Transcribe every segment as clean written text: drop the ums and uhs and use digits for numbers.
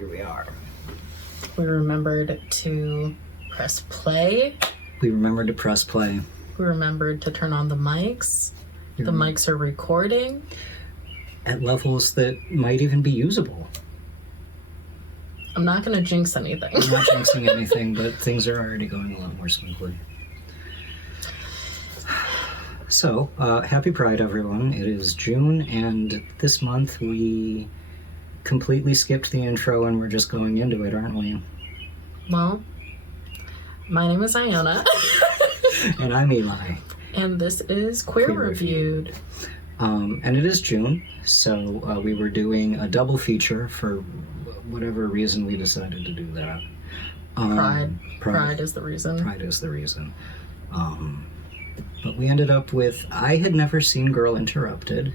here we are. We remembered to press play. We remembered to press play. We remembered to turn on the mics. The mics are recording. At levels that might even be usable. I'm not going to jinx anything. I'm not jinxing anything, but things are already going a lot more smoothly. So, happy Pride, everyone. It is June, and this month we completely skipped the intro and we're just going into it, aren't we? Well, my name is Iona. And I'm Eli. And this is Queer Reviewed. And it is June, so we were doing a double feature for whatever reason we decided to do that. Pride is the reason. Pride is the reason. But we ended up with, I had never seen Girl Interrupted.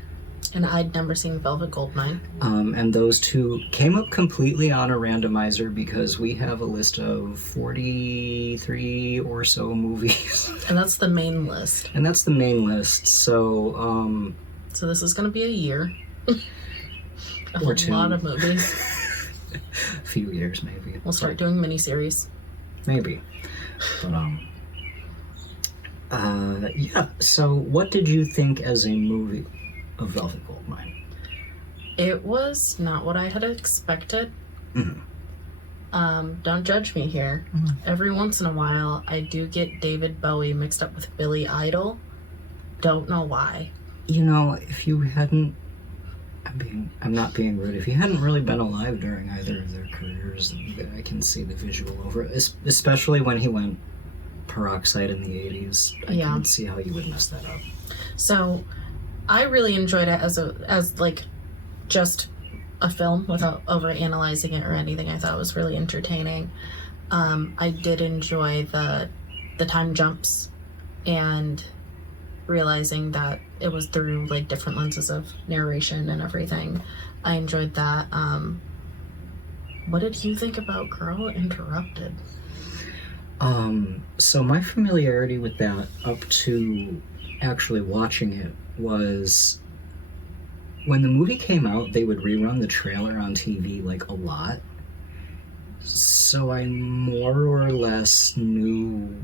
And I'd never seen Velvet Goldmine. And those two came up completely on a randomizer because we have a list of 43 or so movies. And that's the main list. And that's the main list, so... So this is going to be a year. Or two. A lot of movies. A few years, maybe. We'll start doing miniseries. Maybe. But, yeah, so what did you think as a movie of Velvet Goldmine? It was not what I had expected. Mm-hmm. Don't judge me here. Mm-hmm. Every once in a while, I do get David Bowie mixed up with Billy Idol. Don't know why. You know, if you hadn't... I'm not being rude. If you hadn't really been alive during either of their careers, I can see the visual over it. Especially when he went Peroxide in the 80s. I can see how you would mess that up. So, I really enjoyed it as like just a film without over analyzing it or anything. I thought it was really entertaining. I did enjoy the time jumps and realizing that it was through like different lenses of narration and everything. I enjoyed that. What did you think about Girl Interrupted? So my familiarity with that up to actually watching it was when the movie came out, they would rerun the trailer on TV like a lot. So I more or less knew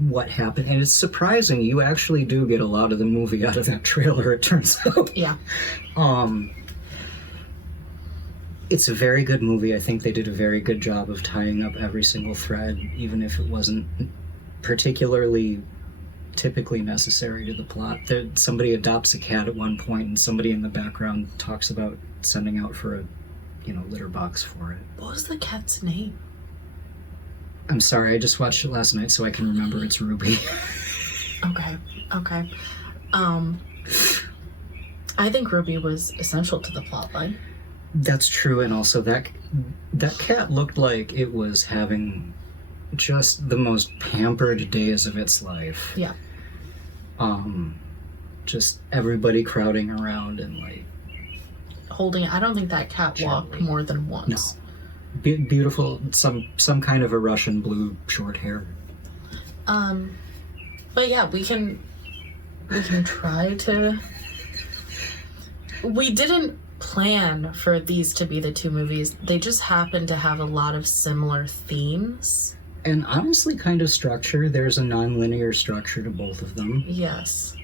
what happened. And it's surprising, you actually do get a lot of the movie out of that trailer, it turns out. Yeah. It's a very good movie. I think they did a very good job of tying up every single thread, even if it wasn't particularly typically necessary to the plot. Somebody adopts a cat at one point, and somebody in the background talks about sending out for a, litter box for it. What was the cat's name? I'm sorry, I just watched it last night, so I can remember it's Ruby. Okay. I think Ruby was essential to the plotline. That's true, and also that cat looked like it was having just the most pampered days of its life. Yeah. Just everybody crowding around and like holding. I don't think that cat walked more than once. No. Beautiful, some kind of a Russian blue short hair. But yeah, we can try to. We didn't plan for these to be the two movies. They just happen to have a lot of similar themes. And honestly, kind of structure. There's a non-linear structure to both of them. Yes.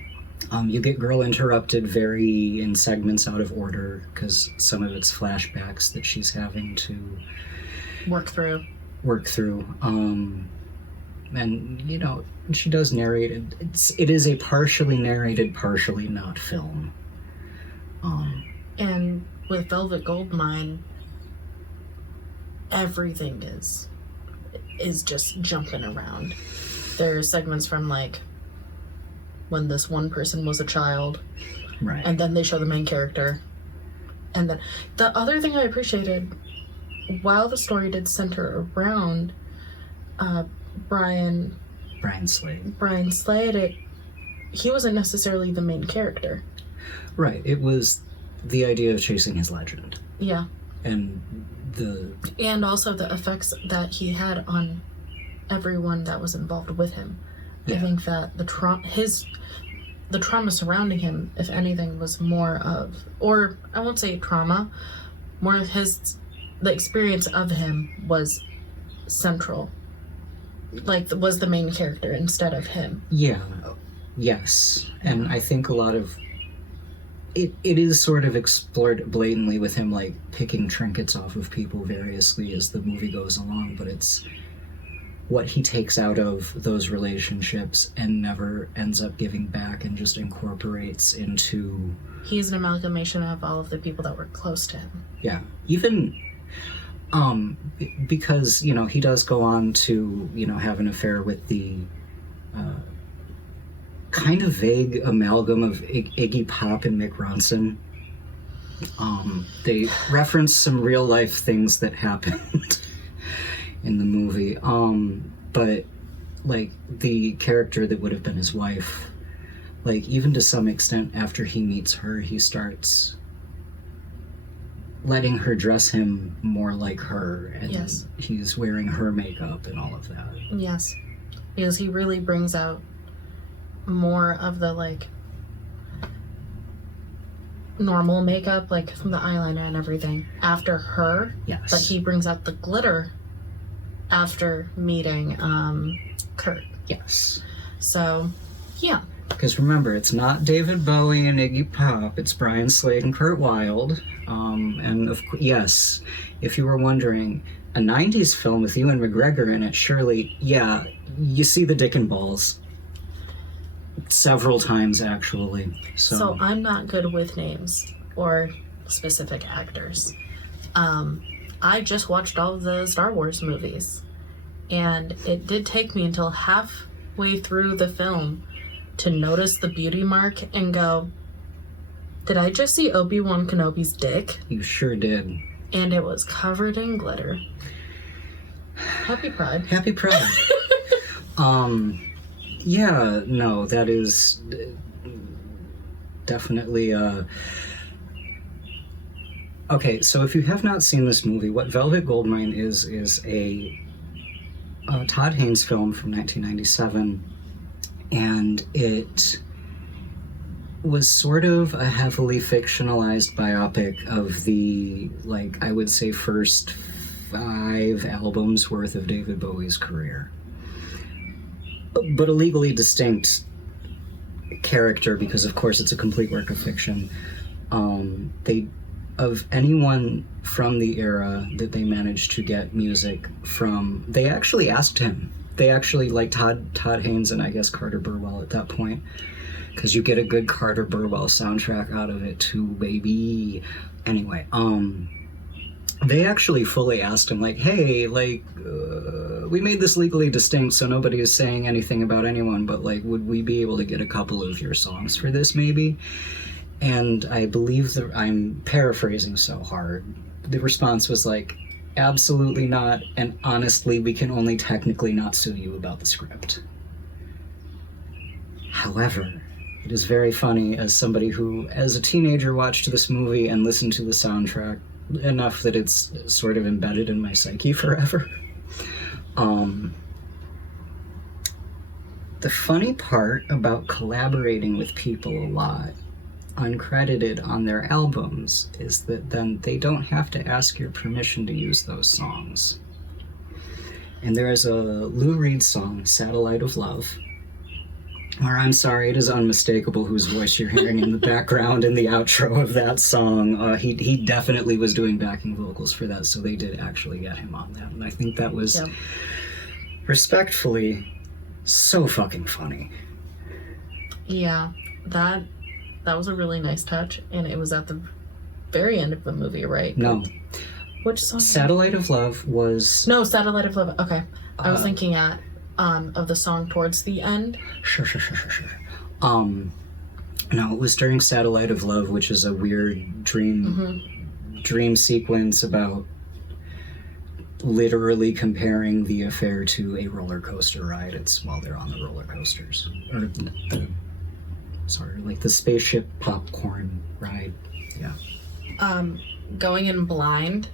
You get Girl Interrupted very in segments out of order because some of it's flashbacks that she's having to work through. And, she does narrate it. It is a partially narrated, partially not film. And with Velvet Goldmine, everything is just jumping around. There are segments from like when this one person was a child, right? And then they show the main character, and then the other thing I appreciated, while the story did center around Brian Slade, he wasn't necessarily the main character. Right. It was the idea of chasing his legend. Yeah. And also the effects that he had on everyone that was involved with him. Yeah. I think that the trauma surrounding him, if anything, was more of, or I won't say trauma, more of his the experience of him was central. Like, was the main character instead of him. Yeah. Yes. And I think a lot of it is sort of explored blatantly with him, like, picking trinkets off of people variously as the movie goes along, but it's what he takes out of those relationships and never ends up giving back and just incorporates into... He's an amalgamation of all of the people that were close to him. Yeah. Even... because, you know, he does go on to, you know, have an affair with the kind of vague amalgam of Iggy Pop and Mick Ronson. They reference some real life things that happened in the movie. But, like, the character that would have been his wife, like, even to some extent after he meets her, he starts letting her dress him more like her, and yes. He's wearing her makeup and all of that. Yes, because he really brings out more of the, like, normal makeup, like from the eyeliner and everything, after her. Yes. But he brings out the glitter after meeting Kurt. Yes. So, yeah. Because remember, it's not David Bowie and Iggy Pop, it's Brian Slade and Kurt Wilde. And yes, if you were wondering, a 90s film with Ewan McGregor in it, surely, yeah, you see the dick and balls. Several times, actually. So I'm not good with names or specific actors. I just watched all of the Star Wars movies, and it did take me until halfway through the film to notice the beauty mark and go, did I just see Obi-Wan Kenobi's dick? You sure did. And it was covered in glitter. Happy Pride. Happy Pride. Yeah, no, that is definitely okay, so if you have not seen this movie, what Velvet Goldmine is a Todd Haynes film from 1997, and it was sort of a heavily fictionalized biopic of the, like, I would say first 5 albums worth of David Bowie's career. But a legally distinct character, because of course it's a complete work of fiction. Of anyone from the era that they managed to get music from, they actually asked him. They actually, like Todd Haynes and I guess Carter Burwell at that point, because you get a good Carter Burwell soundtrack out of it too, baby. Anyway, they actually fully asked him, like, hey, like, we made this legally distinct so nobody is saying anything about anyone, but, like, would we be able to get a couple of your songs for this, maybe? And I believe that I'm paraphrasing so hard. The response was like, absolutely not, and honestly, we can only technically not sue you about the script. However, it is very funny as somebody who, as a teenager, watched this movie and listened to the soundtrack enough that it's sort of embedded in my psyche forever. The funny part about collaborating with people a lot, uncredited on their albums, is that then they don't have to ask your permission to use those songs. And there is a Lou Reed song, Satellite of Love, where, I'm sorry, it is unmistakable whose voice you're hearing in the background in the outro of that song. He definitely was doing backing vocals for that, so they did actually get him on that. And I think that was, respectfully, so fucking funny. Yeah, that was a really nice touch, and it was at the very end of the movie, right? No. Which song? Satellite of Love was... No, Satellite of Love. Okay. I was thinking of the song towards the end. Sure. No, it was during Satellite of Love, which is a weird dream sequence about literally comparing the affair to a roller coaster ride. It's while they're on the roller coasters. Or like the spaceship popcorn ride. Yeah. Going in blind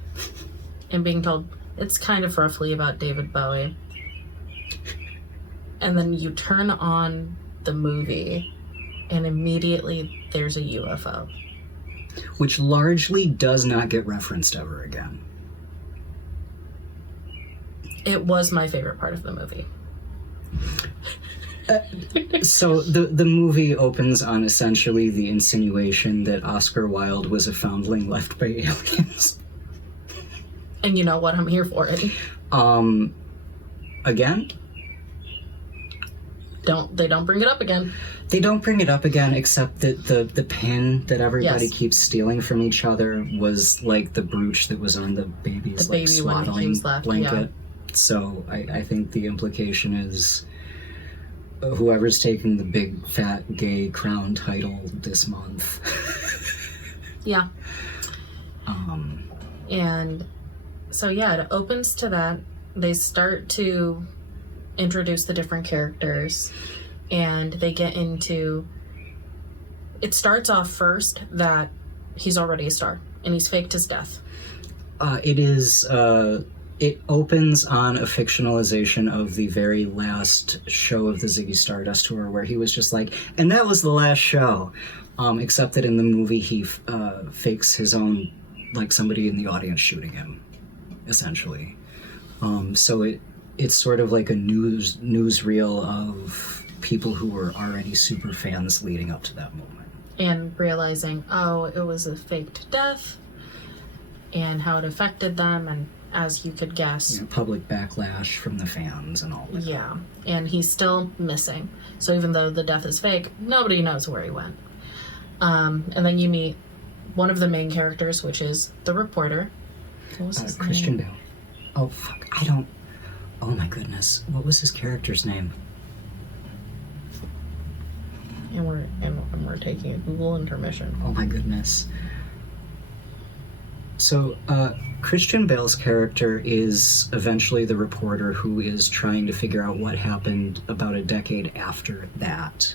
and being told it's kind of roughly about David Bowie. And then you turn on the movie and immediately there's a UFO. Which largely does not get referenced ever again. It was my favorite part of the movie. So the movie opens on essentially the insinuation that Oscar Wilde was a foundling left by aliens. And you know what? I'm here for it. Again? They don't bring it up again. They don't bring it up again, except that the pin that everybody Yes. keeps stealing from each other was like the brooch that was on the baby's The like baby when he swaddling was left, blanket. So I think the implication is whoever's taking the big fat gay crown title this month. Yeah. um, And so, yeah, it opens to that. They start to introduce the different characters, and they get into. It starts off first that he's already a star, and he's faked his death. it is. It opens on a fictionalization of the very last show of the Ziggy Stardust tour, where he was just like, and that was the last show. Except that in the movie, he fakes his own, like somebody in the audience shooting him, essentially. So it's sort of like a newsreel of people who were already super fans leading up to that moment. And realizing, oh, it was a faked death, and how it affected them, and as you could guess. You know, public backlash from the fans and all that. Yeah, and he's still missing. So even though the death is fake, nobody knows where he went. And then you meet one of the main characters, which is the reporter. What was his Christian name? Bale. Oh, fuck. I don't... Oh, my goodness. What was his character's name? And we're taking a Google intermission. Oh, my goodness. So, Christian Bale's character is eventually the reporter who is trying to figure out what happened about a decade after that.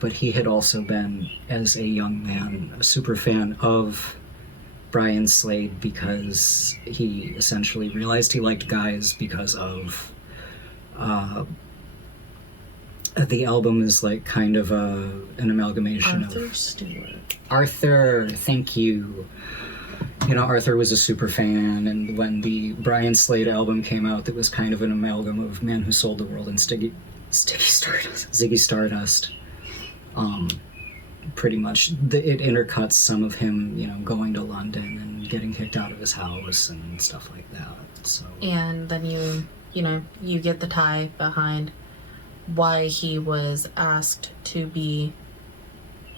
But he had also been, as a young man, a super fan of Brian Slade because he essentially realized he liked guys because of the album is like kind of an amalgamation Arthur of Stewart. Arthur, thank you. You know, Arthur was a super fan, and when the Brian Slade album came out, that was kind of an amalgam of Man Who Sold the World and Ziggy Stardust. Pretty much, it intercuts some of him, you know, going to London and getting kicked out of his house and stuff like that. So, And then you get the tie behind why he was asked to be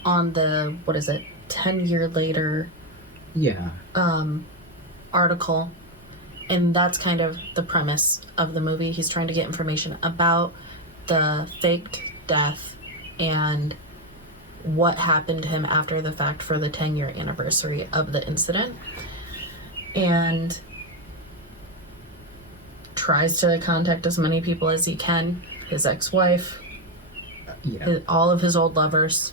on the, 10-year later yeah, article. And that's kind of the premise of the movie. He's trying to get information about the faked death and what happened to him after the fact for the 10-year anniversary of the incident. And tries to contact as many people as he can. His ex-wife, yeah. all of his old lovers.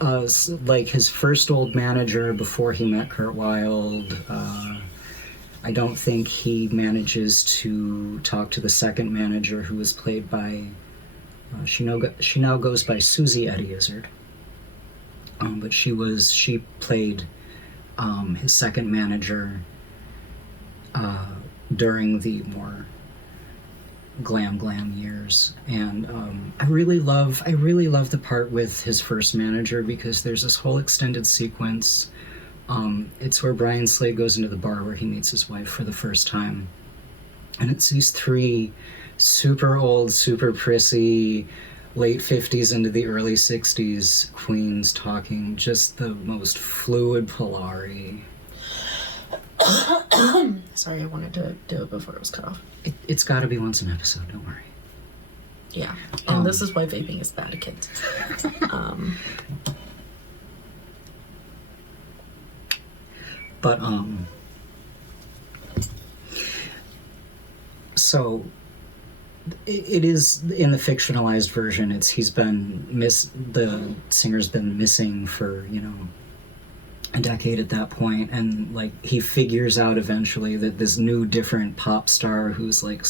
Like his first old manager before he met Kurt Wilde. I don't think he manages to talk to the second manager, who was played by she now goes by Susie Eddie Izzard. But she played his second manager during the more glam years, and I really love the part with his first manager, because there's this whole extended sequence. It's where Brian Slade goes into the bar where he meets his wife for the first time, and it's these three super old, super prissy, late 50s into the early 60s queens talking just the most fluid Polari. Sorry, I wanted to do it before it was cut off. It's got to be once an episode, don't worry. Yeah, and this is why vaping is bad to kids. But so it is in the fictionalized version. The singer's been missing for, you know, a decade at that point, and like he figures out eventually that this new different pop star who's like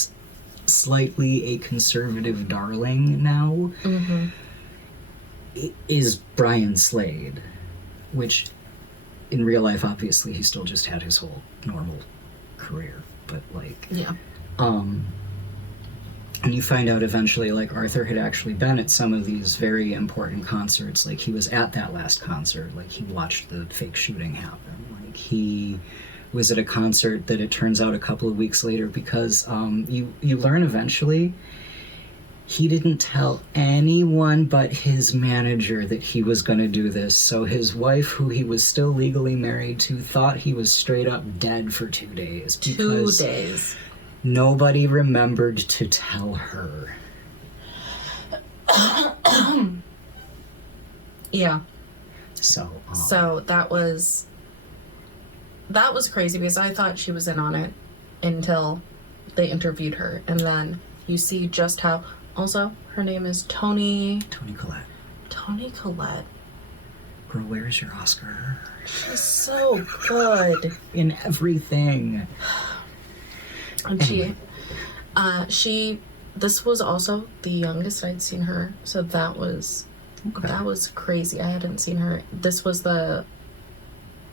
slightly a conservative darling now is Brian Slade, which in real life obviously he still just had his whole normal career, but like Yeah. And you find out eventually, like, Arthur had actually been at some of these very important concerts. Like, he was at that last concert. Like, he watched the fake shooting happen. Like, he was at a concert that it turns out a couple of weeks later, because you learn eventually he didn't tell anyone but his manager that he was going to do this. So his wife, who he was still legally married to, thought he was straight up dead for 2 days. 2 days. Nobody remembered to tell her. Yeah. So that was crazy, because I thought she was in on it until they interviewed her, and then you see just how. Also, her name is Toni Collette. Toni Collette. Girl, where's your Oscar? She's so good in everything. And anyway. This was also the youngest I'd seen her, so that was crazy. I hadn't seen her. This was the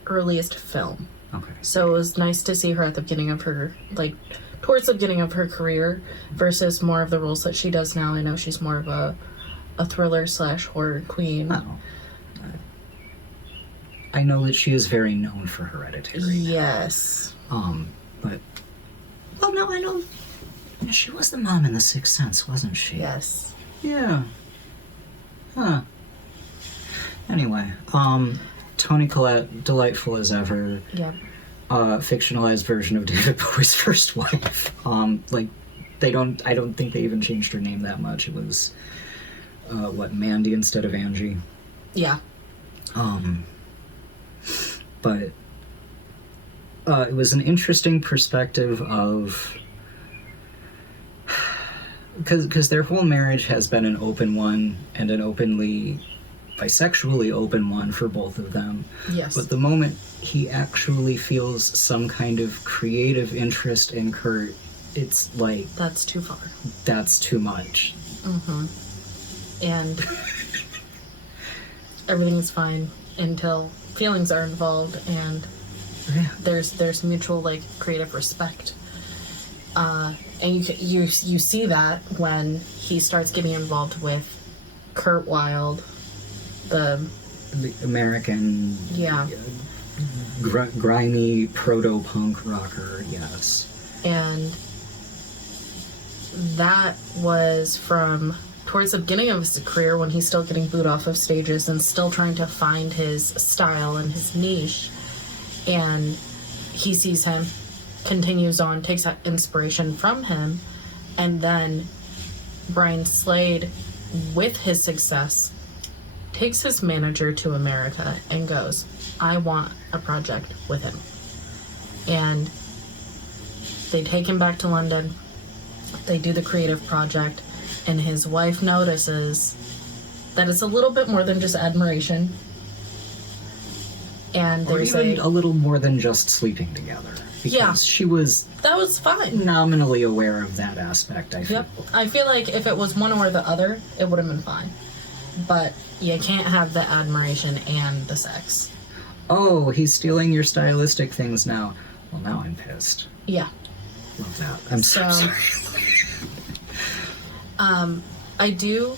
earliest film. Okay. So it was nice to see her at the beginning of her, like, towards the beginning of her career, versus more of the roles that she does now. I know she's more of a thriller / horror queen. Oh. I know that she is very known for Hereditary. Yes. But... Well, no, I know... She was the mom in The Sixth Sense, wasn't she? Yes. Yeah. Huh. Anyway, Toni Collette, delightful as ever. Yep. Fictionalized version of David Bowie's first wife. I don't think they even changed her name that much. It was, Mandy instead of Angie. Yeah. But it was an interesting perspective of... Because their whole marriage has been an open one, and an openly bisexually open one for both of them. Yes. But the moment he actually feels some kind of creative interest in Kurt, it's like... That's too far. That's too much. Mm-hmm. And everything's fine until feelings are involved, and there's mutual, like, creative respect. And you see that when he starts getting involved with Kurt Wilde, the American, grimy proto-punk rocker, yes. And that was from towards the beginning of his career, when he's still getting booed off of stages and still trying to find his style and his niche. And he sees him, continues on, takes that inspiration from him, and then Brian Slade, with his success, takes his manager to America and goes, I want a project with him. And they take him back to London, they do the creative project, and his wife notices that it's a little bit more than just admiration. And or even a little more than just sleeping together. Because she was... That was fine. Nominally aware of that aspect, I feel. Yep. I feel like if it was one or the other, it would have been fine. But you can't have the admiration and the sex. Oh, he's stealing your stylistic things now. Well, now I'm pissed. Yeah. Love that. I'm so sorry. I do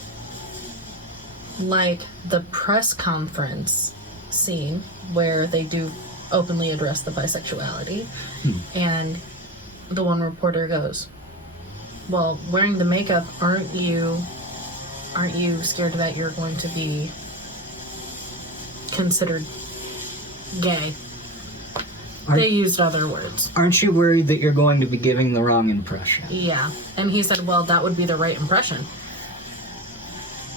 like the press conference scene where they do openly address the bisexuality. And the one reporter goes, well, wearing the makeup, aren't you scared that you're going to be considered gay? They used other words. Aren't you worried that you're going to be giving the wrong impression? Yeah. And he said, well, that would be the right impression.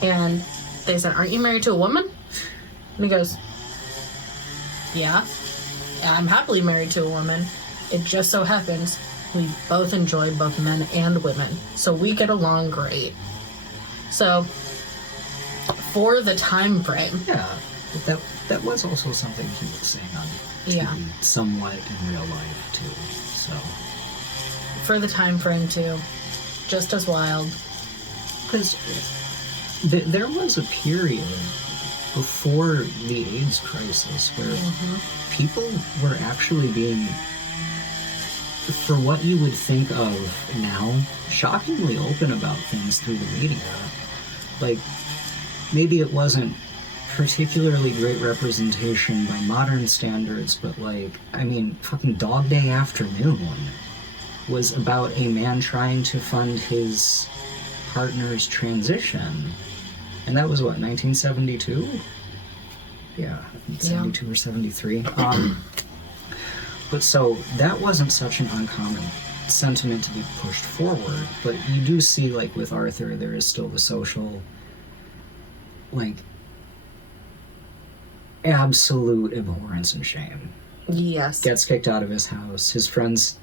And they said, aren't you married to a woman? And he goes, yeah, I'm happily married to a woman. It just so happens we both enjoy both men and women, so we get along great. So, for the time frame... Yeah, that was also something he was saying on TV, somewhat in real life, too, so... For the time frame, too, just as wild. Because there was a period before the AIDS crisis where people were actually being for what you would think of now, shockingly open about things through the media. Like, maybe it wasn't particularly great representation by modern standards, but like, I mean, fucking Dog Day Afternoon was about a man trying to fund his partner's transition. And that was what, 1972? Yeah, 72 or 73. But so that wasn't such an uncommon sentiment to be pushed forward, but you do see, like with Arthur, there is still the social, like, absolute abhorrence and shame. Yes. Gets kicked out of his house. His friends...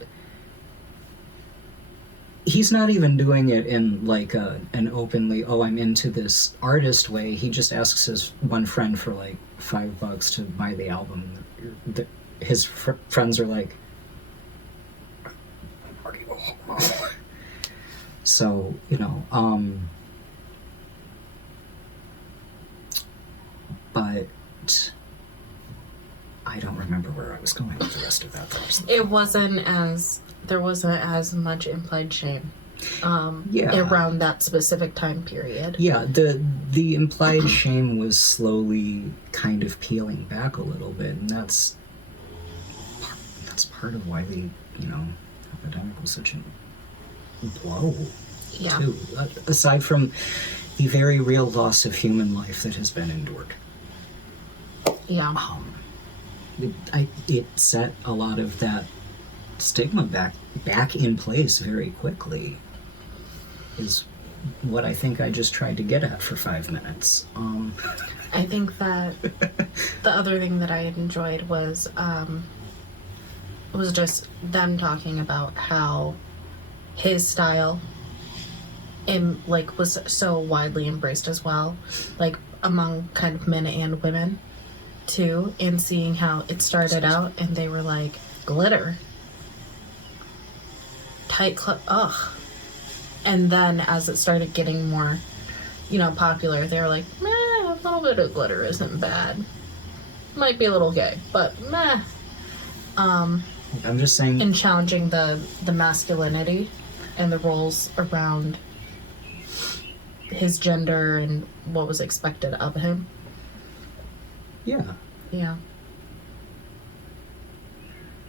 He's not even doing it in, like, an openly, oh, I'm into this artist way. He just asks his one friend for, like, $5 to buy the album. His friends are like, are you homo? So, you know, but I don't remember where I was going with the rest of that. It wasn't as, there wasn't as much implied shame yeah. around that specific time period. Yeah, the implied shame was slowly kind of peeling back a little bit, and that's part of why the, you know, epidemic was such a blow, Yeah. too. Aside from the very real loss of human life that has been endured. Yeah. It set a lot of that stigma back in place very quickly, is what I think I just tried to get at for 5 minutes. I think that the other thing that I enjoyed was just them talking about how his style was so widely embraced as well, like among kind of men and women too, and seeing how it started out and they were like, glitter, tight ugh, and then as it started getting more, you know, popular, they were like, meh, a little bit of glitter isn't bad, might be a little gay, but meh. I'm just saying, And challenging the masculinity and the roles around his gender and what was expected of him. yeah. Yeah.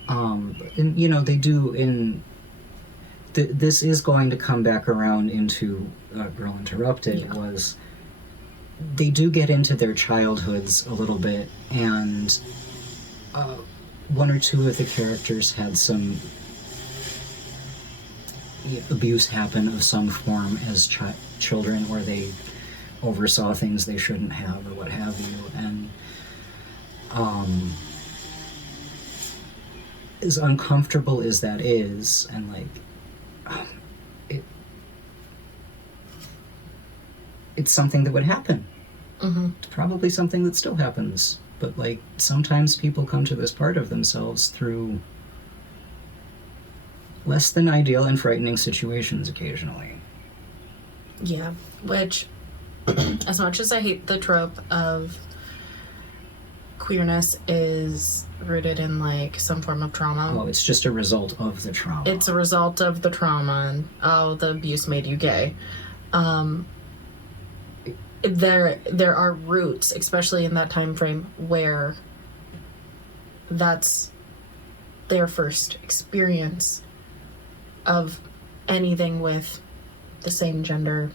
And, you know, they do in... this is going to come back around into Girl Interrupted, Yeah. was... They do get into their childhoods a little bit, and one or two of the characters had some abuse happen of some form as children, or they oversaw things they shouldn't have, or what have you, and as uncomfortable as that is, and like it's something that would happen. Mm-hmm. It's probably something that still happens, but like sometimes people come to this part of themselves through less than ideal and frightening situations occasionally. Yeah. Which, as much as I hate the trope of queerness is rooted in like some form of trauma. Oh, it's just a result of the trauma. It's a result of the trauma and the abuse made you gay. There are roots, especially in that time frame, where that's their first experience of anything with the same gender.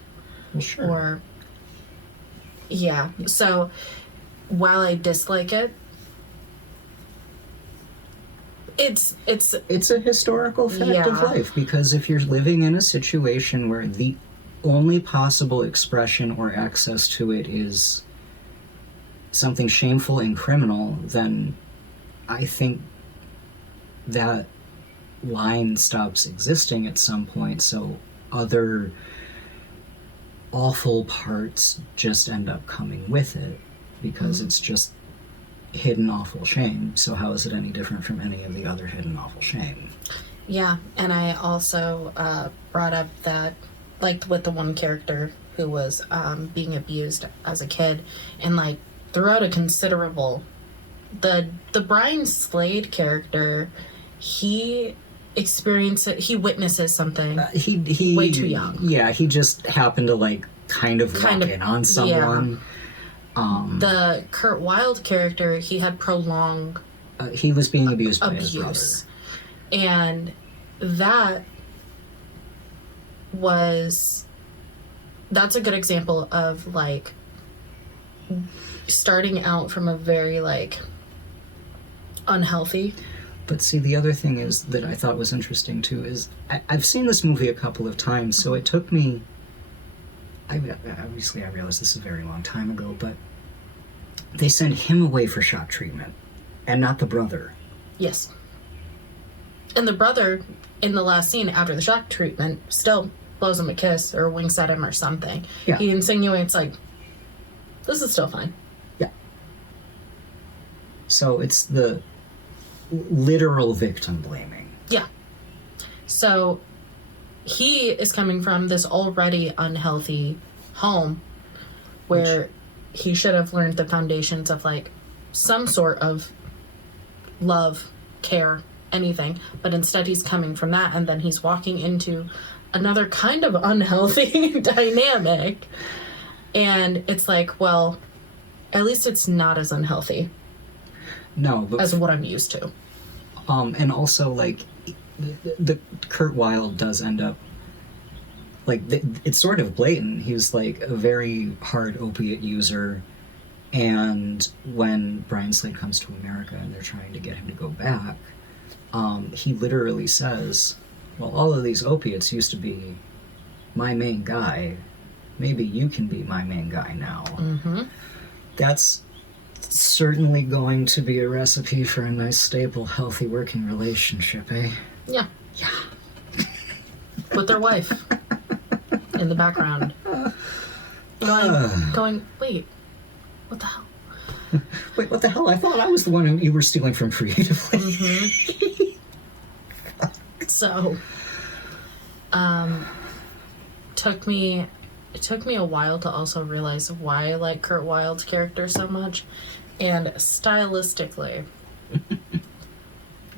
Well, sure. Or yeah. So while I dislike it, it's a historical fact Yeah. of life, because if you're living in a situation where the only possible expression or access to it is something shameful and criminal, then I think that line stops existing at some point, so other awful parts just end up coming with it, because it's just hidden awful shame. So how is it any different from any of the other hidden awful shame? Yeah, and I also brought up that, like, with the one character who was being abused as a kid, and like throughout a considerable, the Brian Slade character, he experience it. He witnesses something. He Way too young. Yeah, he just happened to like kind of walk in on someone. The Kurt Wilde character, he had prolonged He was being abused by his brother. abuse, and that's a good example of like starting out from a very like unhealthy. But see, the other thing is that I thought was interesting too is I've seen this movie a couple of times, so it took me. Obviously, I realize this is a very long time ago, but they send him away for shock treatment, and not the brother. Yes. And the brother, in the last scene after the shock treatment, still blows him a kiss or winks at him or something. Yeah. He insinuates like, this is still fine. Yeah. So it's the literal victim blaming. Yeah. So he is coming from this already unhealthy home where he should have learned the foundations of like some sort of love, care, anything, but instead he's coming from that, and then he's walking into another kind of unhealthy dynamic, and it's like, well, at least it's not as unhealthy But as what I'm used to. And also like the Kurt Wilde does end up like it's sort of blatant. He's like a very hard opiate user, and when Brian Slade comes to America and they're trying to get him to go back, he literally says, well, all of these opiates used to be my main guy. Maybe you can be my main guy now. Mm-hmm. That's certainly going to be a recipe for a nice, stable, healthy working relationship, eh? Yeah. Yeah. With their wife in the background. Going, wait, what the hell? Wait, what the hell? I thought I was the one who you were stealing from creatively. Mm-hmm. So, it took me a while to also realize why I like Kurt Wilde's character so much. And stylistically,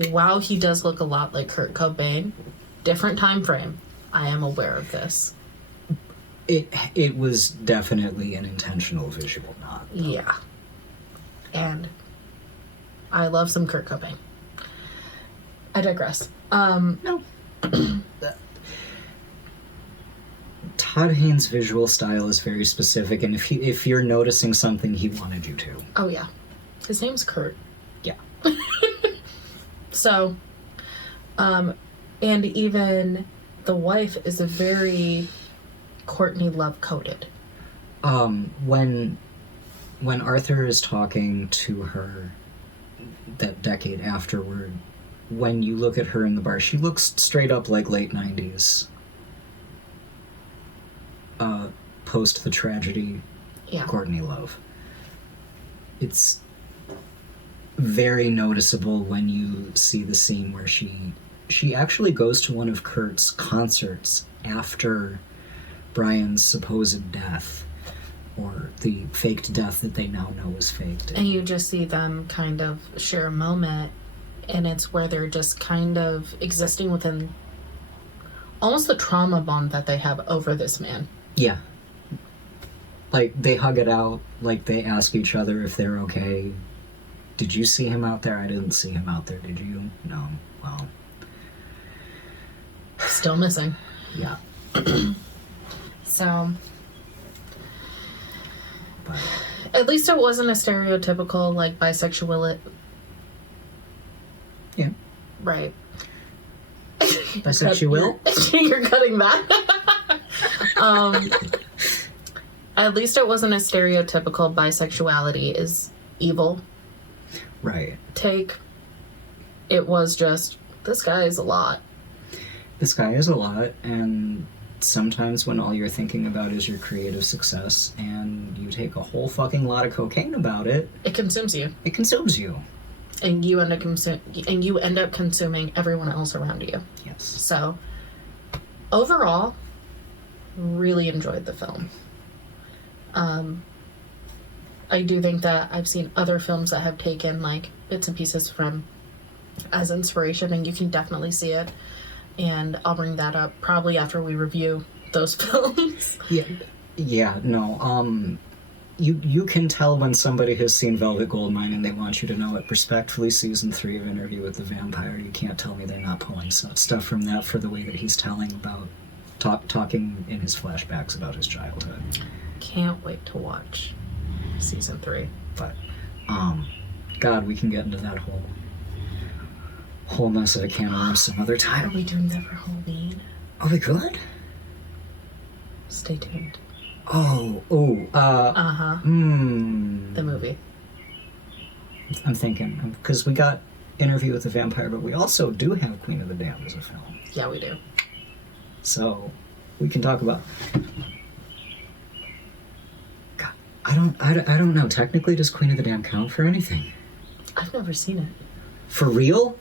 while he does look a lot like Kurt Cobain, different time frame. I am aware of this. It was definitely an intentional visual nod. Yeah. And I love some Kurt Cobain. I digress. No. Todd Haynes' visual style is very specific, and if you're noticing something, he wanted you to. Oh, yeah. His name's Kurt. Yeah. So, and even the wife is a very Courtney Love coded. When Arthur is talking to her that decade afterward, when you look at her in the bar, she looks straight up like late 90s. Post the tragedy, Yeah. Courtney Love. It's very noticeable when you see the scene where she actually goes to one of Kurt's concerts after Brian's supposed death, or the faked death that they now know is faked. And you just see them kind of share a moment, and it's where they're just kind of existing within almost the trauma bond that they have over this man. Yeah. Like, they hug it out, like they ask each other if they're okay. Did you see him out there? I didn't see him out there, did you? No. Well. Still missing. Yeah. So, But at least it wasn't a stereotypical, like, bisexual. yeah. Right. Bisexual? You're cutting that. At least it wasn't a stereotypical bisexuality is evil Right. take. It was just, this guy is a lot. This guy is a lot, and sometimes when all you're thinking about is your creative success and you take a whole fucking lot of cocaine about it, It consumes you. it consumes you. And you end up consuming everyone else around you. Yes. So, overall, really enjoyed the film. I do think that I've seen other films that have taken like bits and pieces from as inspiration, and you can definitely see it. And I'll bring that up probably after we review those films. Yeah, no. You can tell when somebody has seen Velvet Goldmine and they want you to know it. Respectfully, season 3 of Interview with the Vampire, you can't tell me they're not pulling stuff from that for the way that he's telling about talking in his flashbacks about his childhood. Can't wait to watch season 3. But, God, we can get into that whole mess of a can of worms some other Are time. we doing that for Halloween? Are we good? Stay tuned. The The movie. I'm thinking, because we got Interview with the Vampire, but we also do have Queen of the Damned as a film. Yeah, we do. So we can talk about. God, I don't know. Technically, does Queen of the Damned count for anything? I've never seen it. For real?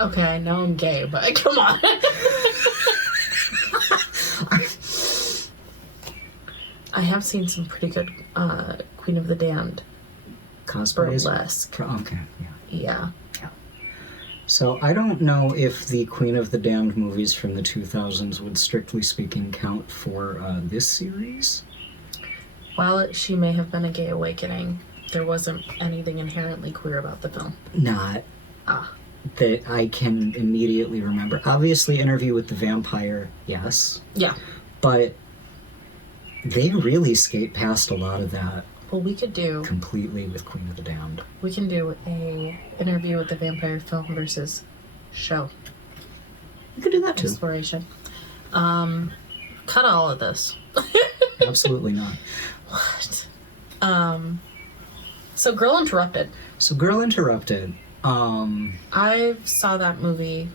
Okay, I know I'm gay, but come on. I have seen some pretty good Queen of the Damned Cosplays? burlesque. Okay, yeah. Yeah. So I don't know if the Queen of the Damned movies from the 2000s would, strictly speaking, count for this series. While she may have been a gay awakening, there wasn't anything inherently queer about the film. Not that I can immediately remember. Obviously, Interview with the Vampire, yes. Yeah. But they really skate past a lot of that Well, we can do completely with Queen of the Damned. a Interview with the Vampire film versus show You could do that too. exploration. Cut all of this. Absolutely not. What? So Girl Interrupted. So Girl Interrupted. I saw that movie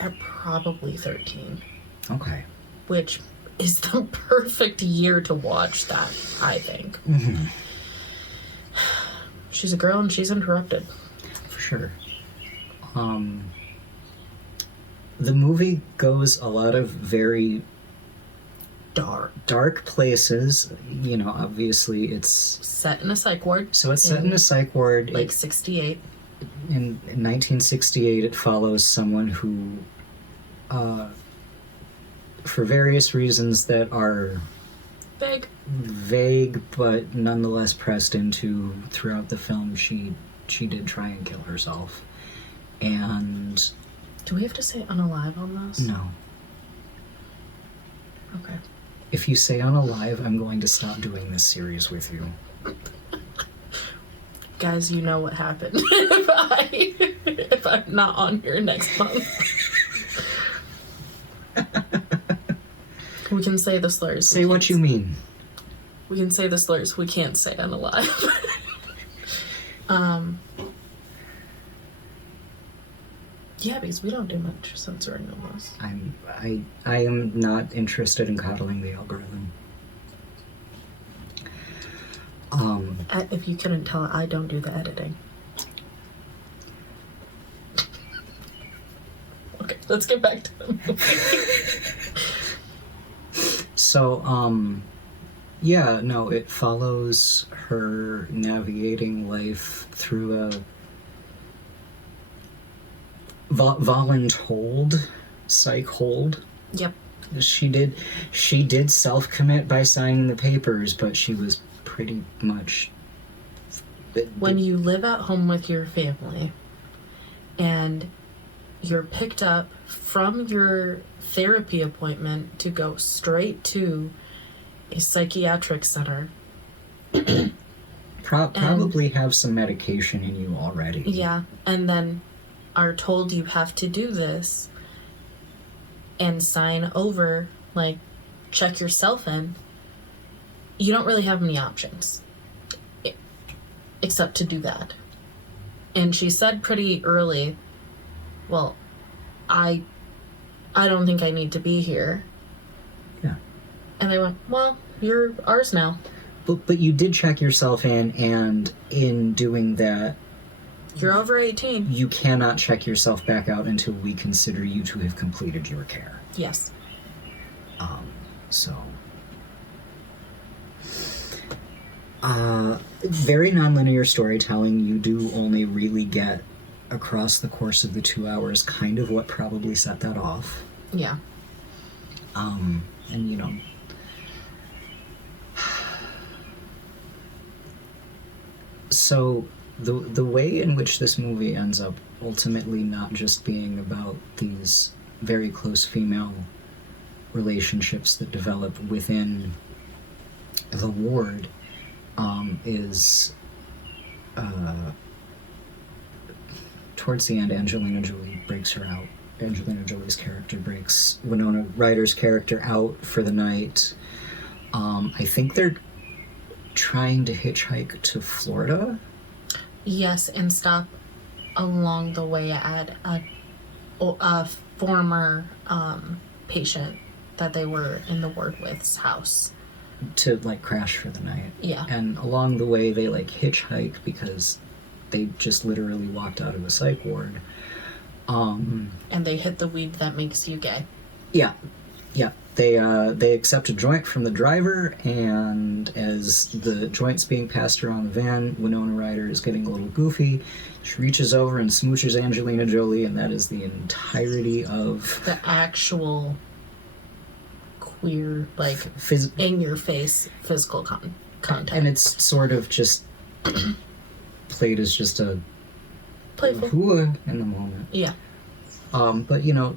at probably 13, Okay. which is the perfect year to watch that, I think. Mm-hmm. She's a girl and she's interrupted. For sure. The movie goes a lot of very dark places. You know, obviously it's Set in a psych ward. so it's set in a psych ward. Like 68. In 1968, it follows someone who, for various reasons that are Big. vague but nonetheless pressed into throughout the film, she did try and kill herself. And Do we have to say unalive on this? no, Okay. if you say unalive, I'm going to stop doing this series with you. Guys, you know what happened if I'm not on here next month. We can say the slurs. Say what you mean. We can say the slurs. We can't say unalive. Yeah, because we don't do much censoring of this. I am not interested in coddling the algorithm. If you couldn't tell, I don't do the editing. Okay, let's get back to the movie. So, yeah, no, it follows her navigating life through a voluntold psych hold. Yep. She did self-commit by signing the papers, but she was pretty much... When you live at home with your family and you're picked up from your therapy appointment to go straight to a psychiatric center. Probably have some medication in you already. Yeah, and then are told you have to do this and sign over, like, check yourself in. You don't really have many options except to do that. And she said pretty early, well, I don't think I need to be here. Yeah. And they went, well, you're ours now. But you did check yourself in, and in doing that, You're over 18. you cannot check yourself back out until we consider you to have completed your care. Yes. So... very nonlinear storytelling. You do only really get across the course of the 2 hours kind of what probably set that off. Yeah. And you know, so the way in which this movie ends up ultimately not just being about these very close female relationships that develop within the ward is towards the end, Angelina Jolie breaks her out. Angelina Jolie's character breaks Winona Ryder's character out for the night. I think they're trying to hitchhike to Florida. Yes, and stop along the way at a former patient that they were in the ward with's house. To like crash for the night. Yeah. And along the way they like hitchhike because they just literally walked out of a psych ward. And they hit the weed that makes you gay. Yeah. They accept a joint from the driver, and as the joint's being passed around the van, Winona Ryder is getting a little goofy. She reaches over and smooches Angelina Jolie, and that is the entirety of the actual queer, like, in your face physical content. And it's sort of just played as just a playful hooah in the moment. Yeah. But you know,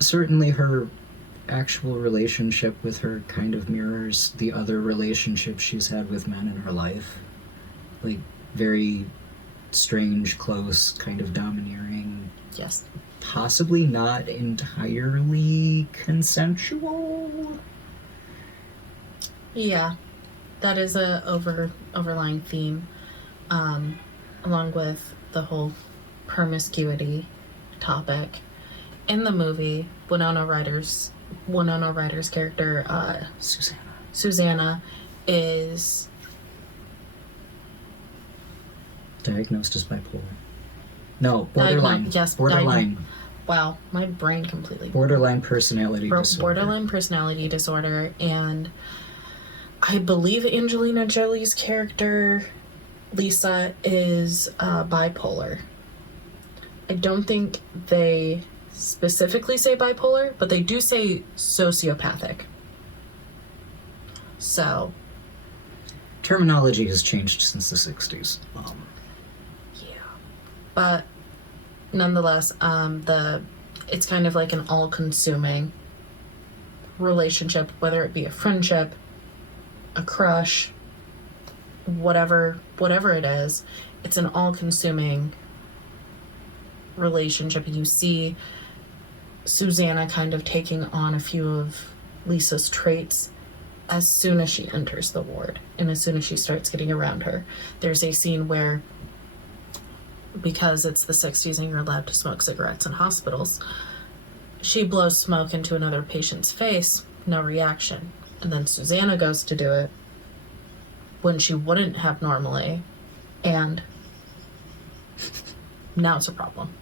certainly her actual relationship with her kind of mirrors the other relationships she's had with men in her life. Like, very strange, close, kind of domineering. Yes. Possibly not entirely consensual. Yeah. That is a overlying theme. Along with the whole promiscuity topic. In the movie, Winona Ryder's character, Susanna, is diagnosed as bipolar. No, borderline. Yes, borderline. Wow, my brain completely. Borderline personality disorder. Borderline personality disorder, and I believe Angelina Jolie's character, Lisa, is bipolar. I don't think they specifically say bipolar, but they do say sociopathic. So, terminology has changed since the 60s. Yeah. But nonetheless, it's kind of like an all-consuming relationship, whether it be a friendship, a crush, whatever it is. It's an all-consuming relationship. You see Susanna kind of taking on a few of Lisa's traits as soon as she enters the ward and as soon as she starts getting around her. There's a scene where, because it's the 60s and you're allowed to smoke cigarettes in hospitals, she blows smoke into another patient's face, no reaction. And then Susanna goes to do it when she wouldn't have normally, and now it's a problem.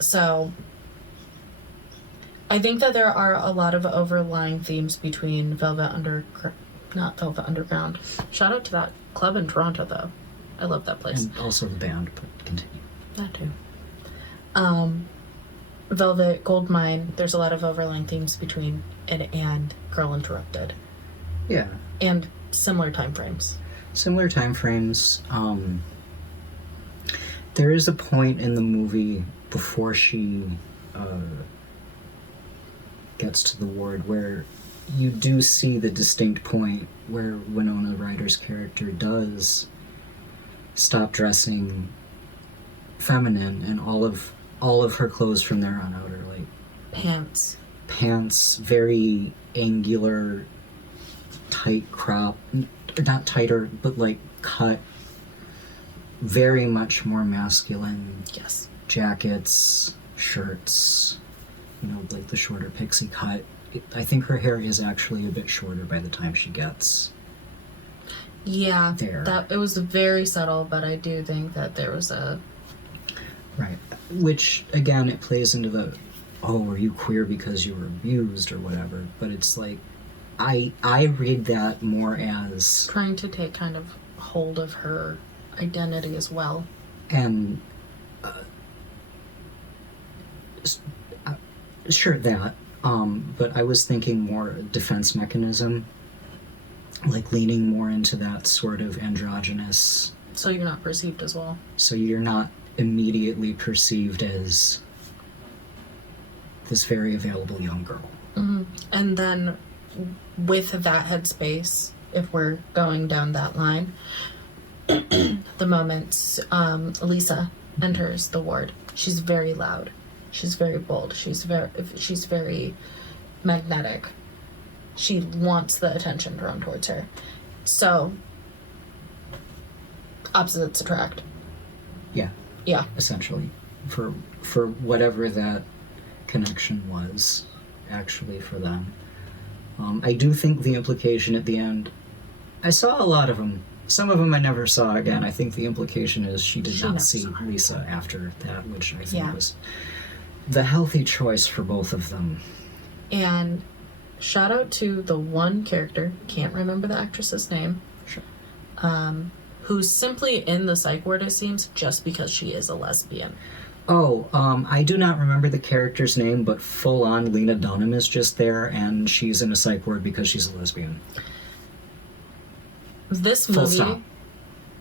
So I think that there are a lot of overlying themes between not Velvet Underground. Shout out to that club in Toronto, though. I love that place. And also the band, but continue. That too. Velvet Goldmine, there's a lot of overlying themes between it and Girl Interrupted. Yeah. And similar time frames. There is a point in the movie before she gets to the ward where you do see the distinct point where Winona Ryder's character does stop dressing feminine, and all of her clothes from there on out are like pants, very angular, tight crop, not tighter, but like cut, very much more masculine. Yes. Jackets, shirts, you know, like the shorter pixie cut. I think her hair is actually a bit shorter by the time she gets there. That it was very subtle, but I do think that there was a right, which again it plays into the, oh, are you queer because you were abused or whatever? But it's like, I read that more as trying to take kind of hold of her identity as well. And Sure, that. But I was thinking more defense mechanism, like leaning more into that sort of androgynous, So you're not perceived as well. so you're not immediately perceived as this very available young girl. And then with that headspace, if we're going down that line, the moment Lisa enters the ward, she's very loud. She's very bold. She's very magnetic. She wants the attention drawn towards her. So opposites attract. Yeah, Yeah. essentially, for whatever that connection was, actually for them. I do think the implication at the end, I saw a lot of them. Some of them I never saw again. I think the implication is she did She not never see saw her. Lisa after that, which I think Yeah. was the healthy choice for both of them. And shout out to the one character, can't remember the actress's name, Sure. who's simply in the psych ward, it seems, just because she is a lesbian. Oh, I do not remember the character's name, but full on Lena Dunham is just there, and she's in a psych ward because she's a lesbian. This Full movie, stop.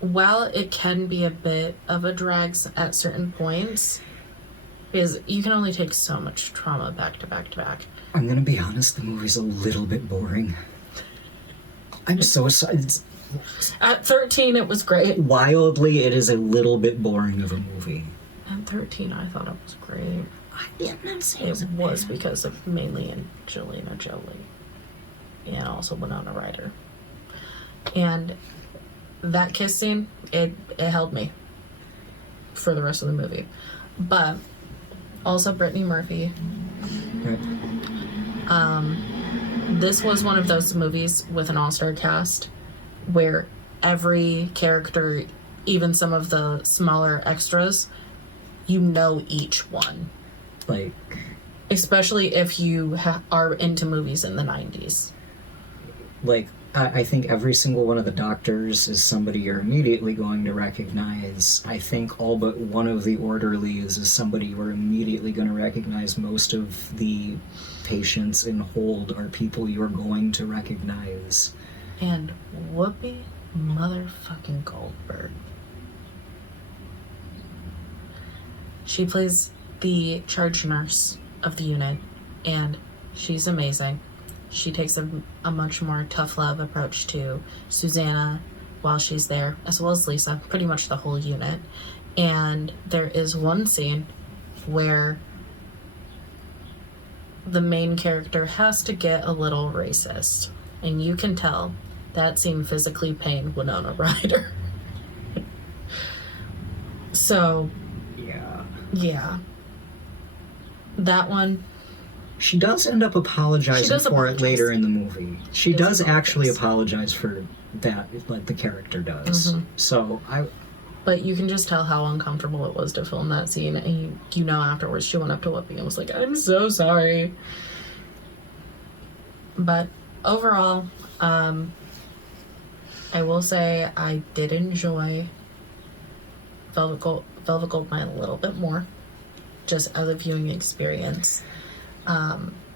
while it can be a bit of a drag at certain points, because you can only take so much trauma back to back to back. I'm gonna be honest, the movie's a little bit boring. I'm so sorry. At 13, it was great. Wildly, it is a little bit boring of a movie. At 13, I thought it was great. Yeah, I'm not saying It was because of mainly Angelina Jolie. And also Winona Ryder. And that kiss scene, it held me for the rest of the movie. But also Brittany Murphy. Right. This was one of those movies with an all-star cast where every character, even some of the smaller extras, you know each one. Like, Especially if you are into movies in the 90s. I think every single one of the doctors is somebody you're immediately going to recognize. I think all but one of the orderlies is somebody you're immediately going to recognize. Most of the patients in hold are people you're going to recognize. And Whoopi motherfucking Goldberg. She plays the charge nurse of the unit, and she's amazing. She takes a much more tough love approach to Susanna while she's there, as well as Lisa, pretty much the whole unit. And there is one scene where the main character has to get a little racist, and you can tell that scene physically pained Winona Ryder. So, yeah. That one, She does end up apologizing She does for apologize. it later in the movie. She does does actually apologize. apologize for that, like the character does. Mhm. So but you can just tell how uncomfortable it was to film that scene. And you know afterwards she went up to Whoopi and was like, I'm so sorry. But overall, I will say I did enjoy Velvet Goldmine a little bit more, just as a viewing experience,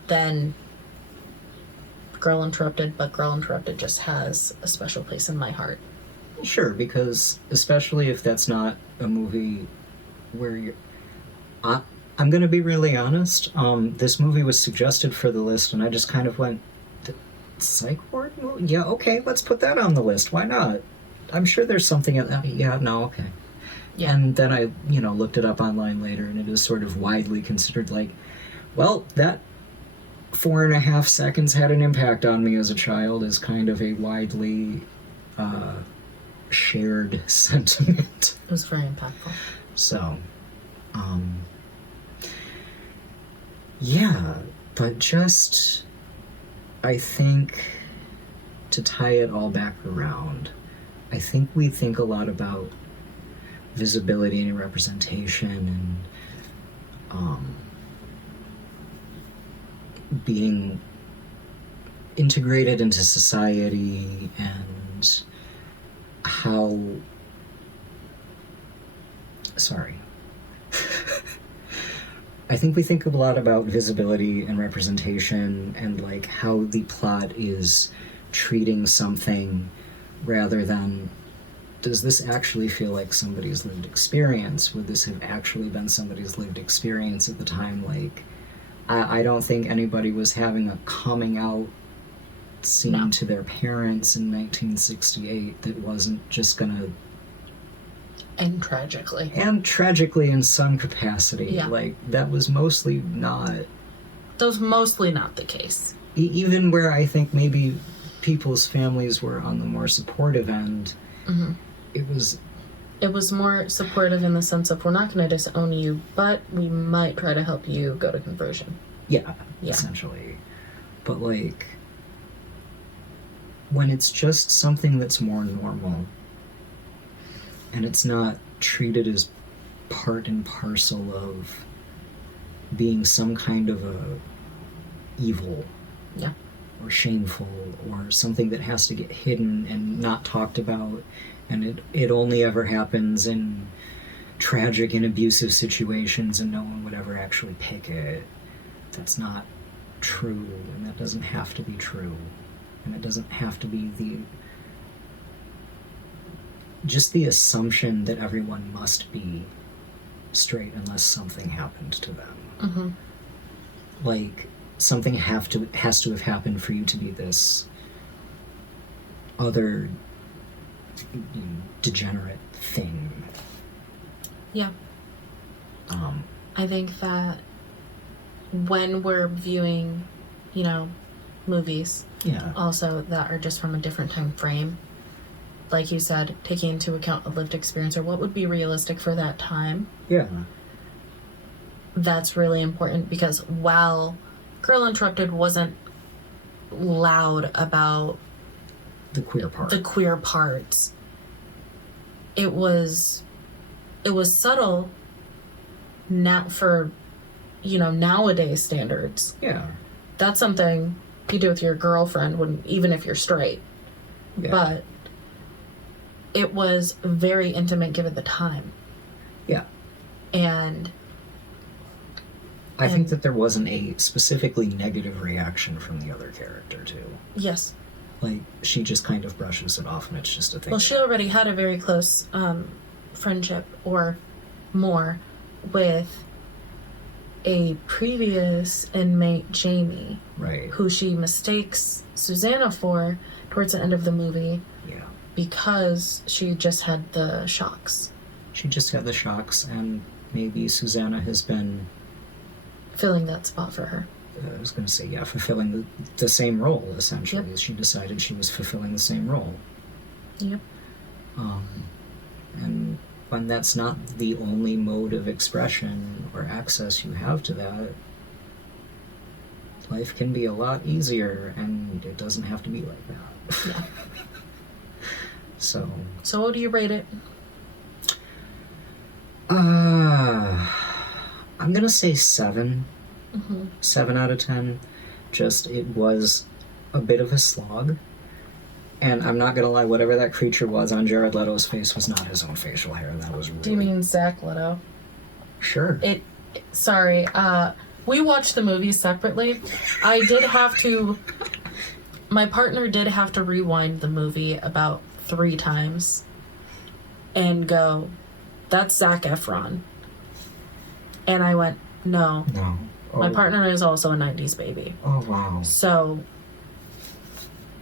than Girl Interrupted, but Girl Interrupted just has a special place in my heart. Sure, because especially if that's not a movie where you're... I'm going to be really honest. This movie was suggested for the list, and I just kind of went, psych ward movie? Yeah, okay, let's put that on the list. Why not? I'm sure there's something... Yeah, no, okay. Yeah. And then I, looked it up online later, and it is sort of widely considered like, well, that 4.5 seconds had an impact on me as a child is kind of a widely shared sentiment. It was very impactful. So, yeah, but just, I think, to tie it all back around, I think we think a lot about visibility and representation and being integrated into society and how I think we think a lot about visibility and representation and like how the plot is treating something rather than, does this actually feel like somebody's lived experience? Would this have actually been somebody's lived experience at the time? Like, I don't think anybody was having a coming out scene No. to their parents in 1968 that wasn't just gonna, And tragically. and tragically in some capacity, Yeah. like, that was mostly not, That was mostly not the case. even where I think maybe people's families were on the more supportive end, Mm-hmm. it was, It was more supportive in the sense of, we're not going to disown you, but we might try to help you go to conversion. yeah, Yeah. essentially. But like, when it's just something that's more normal and it's not treated as part and parcel of being some kind of a evil, Yeah. or shameful, or something that has to get hidden and not talked about, and it only ever happens in tragic and abusive situations and no one would ever actually pick it. That's not true, and that doesn't have to be true, and it doesn't have to be just the assumption that everyone must be straight unless something happened to them. Mm-hmm. Like, something has to have happened for you to be this other degenerate thing. Yeah. Um, I think that when we're viewing, movies yeah, also that are just from a different time frame, like you said, taking into account a lived experience or what would be realistic for that time, yeah, that's really important, because while Girl Interrupted wasn't loud about the queer part. the queer parts, it was subtle now for nowadays standards. Yeah, That's something you do with your girlfriend, when even if you're straight. yeah. But it was very intimate given the time. Yeah. And I think that there wasn't a specifically negative reaction from the other character too. yes, Like, she just kind of brushes it off and it's just a thing. well, she already had a very close friendship or more with a previous inmate, Jamie, Right. who she mistakes Susanna for towards the end of the movie Yeah. because she just had the shocks, She just had the shocks, and maybe Susanna has been, filling that spot for her. I was going to say, yeah, fulfilling the same role, essentially. Yep. She decided she was fulfilling the same role. Yep. And when that's not the only mode of expression or access you have to that, life can be a lot easier, and it doesn't have to be like that. Yeah. So, So what do you rate it? I'm gonna say 7. Mm-hmm. 7 out of 10. Just, it was a bit of a slog. And I'm not gonna lie, whatever that creature was on Jared Leto's face was not his own facial hair. That was really... Do you mean Zach Leto? Sure. Sorry, we watched the movie separately. My partner did have to rewind the movie about 3 times and go, that's Zac Efron. And I went, no. No. My partner is also a 90s baby. Oh, wow. So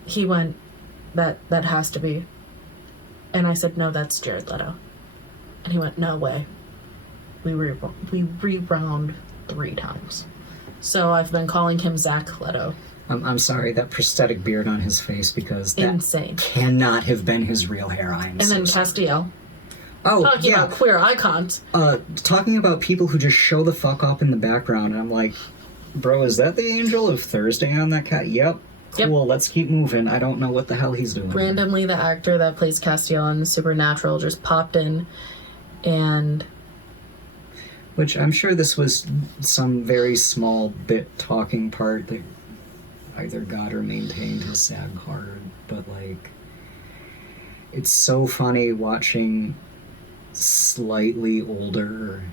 he went, that has to be. And I said, no, that's Jared Leto. And he went, no way. We rewound 3 times. So I've been calling him Zach Leto. I'm sorry, that prosthetic beard on his face, because that Insane. cannot have been his real hair. And then Castiel. Oh, Talking yeah. about queer icons. Talking about people who just show the fuck up in the background, and I'm like, bro, is that the Angel of Thursday on that cat? Yep. Cool, let's keep moving. I don't know what the hell he's doing. Randomly, the actor that plays Castiel in Supernatural just popped in, and Which I'm sure this was some very small bit talking part that either got or maintained his SAG card, but like, it's so funny watching slightly older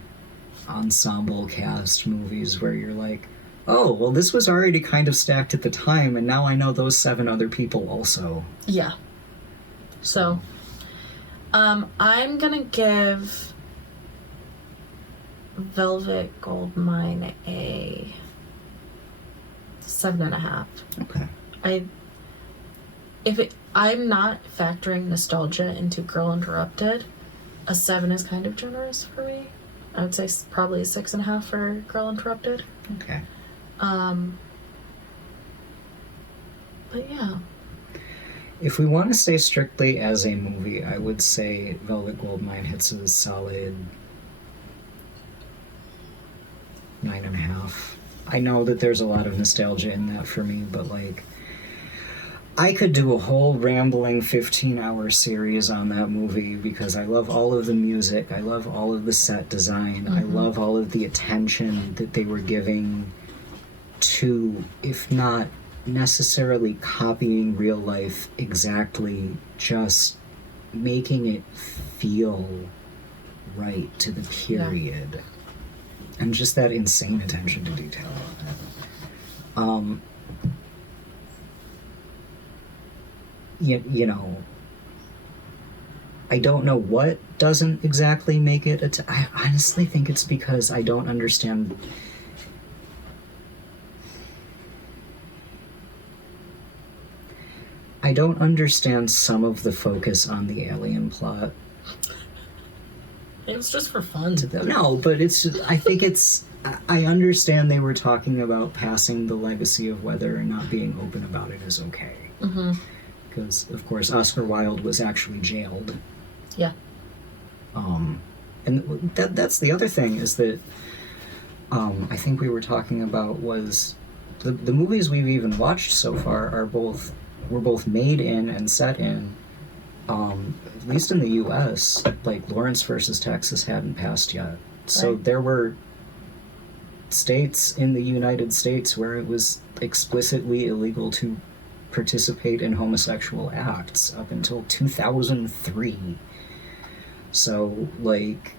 ensemble cast movies where you're like, oh, well, this was already kind of stacked at the time, and now I know those 7 other people also. Yeah. So, I'm gonna give Velvet Goldmine a 7.5. Okay. I'm not factoring nostalgia into Girl Interrupted. A 7 is kind of generous for me. I would say probably a 6.5 for Girl Interrupted. Okay. But yeah. If we want to stay strictly as a movie, I would say Velvet Goldmine hits a solid 9.5. I know that there's a lot of nostalgia in that for me, but like, I could do a whole rambling 15-hour series on that movie because I love all of the music, I love all of the set design, I love all of the attention that they were giving to, if not necessarily copying real life exactly, just making it feel right to the period. Yeah. And just that insane attention to detail on it. You know, I don't know what doesn't exactly make it I honestly think it's because I don't understand. I don't understand some of the focus on the alien plot. It was just for fun. No, but it's just, I think it's, I understand they were talking about passing the legacy of whether or not being open about it is okay. Because, of course, Oscar Wilde was actually jailed. Yeah. And that's the other thing is that I think we were talking about was the movies we've even watched so far were both made in and set in, at least in the U.S., like Lawrence versus Texas hadn't passed yet. So right. There were states in the United States where it was explicitly illegal to participate in homosexual acts up until 2003. So, like,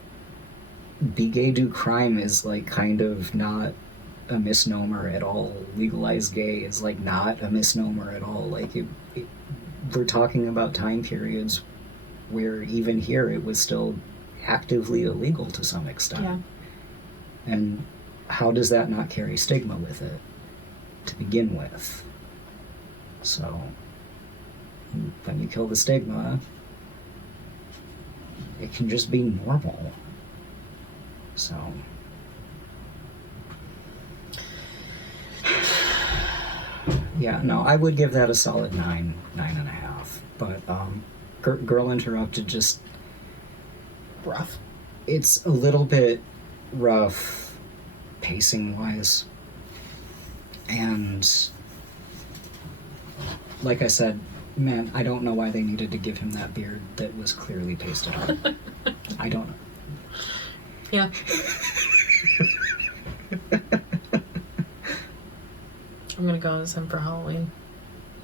be gay, do crime is, like, kind of not a misnomer at all. Legalize gay is, like, not a misnomer at all. Like, we're talking about time periods where even here it was still actively illegal to some extent. Yeah. And how does that not carry stigma with it to begin with? So, when you kill the stigma, it can just be normal. So, yeah, no, I would give that a solid 9.5. But Girl Interrupted just rough. It's a little bit rough, pacing wise, and like I said, man, I don't know why they needed to give him that beard that was clearly pasted on. I don't know. Yeah. I'm gonna go as him for Halloween.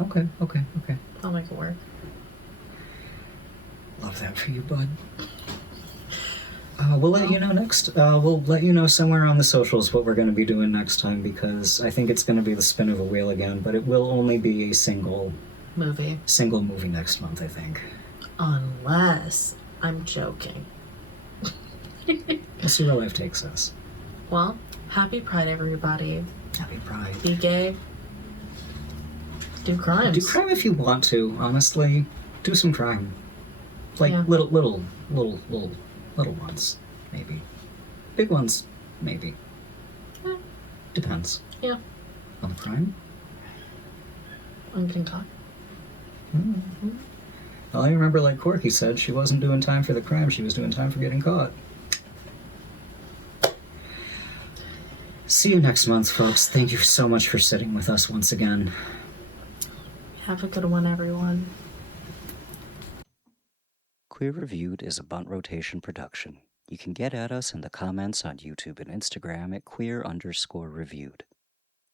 Okay. I'll make it work. Love that for you, bud. We'll let you know next. We'll let you know somewhere on the socials what we're going to be doing next time, because I think it's going to be the spin of a wheel again, but it will only be a single movie next month, I think. Unless I'm joking. We'll see where life takes us. Well, happy Pride, everybody. Happy Pride. Be gay. Do crimes. Do crime if you want to, honestly. Do some crime. Like, little ones, maybe. Big ones, maybe. Yeah. Depends. Yeah. On the crime? I'm getting caught. Mm-hmm. Well, I remember, like Corky said, she wasn't doing time for the crime, she was doing time for getting caught. See you next month, folks. Thank you so much for sitting with us once again. Have a good one, everyone. Queer Reviewed is a Bunt Rotation production. You can get at us in the comments on YouTube and Instagram at queer_reviewed.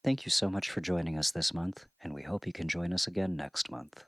Thank you so much for joining us this month, and we hope you can join us again next month.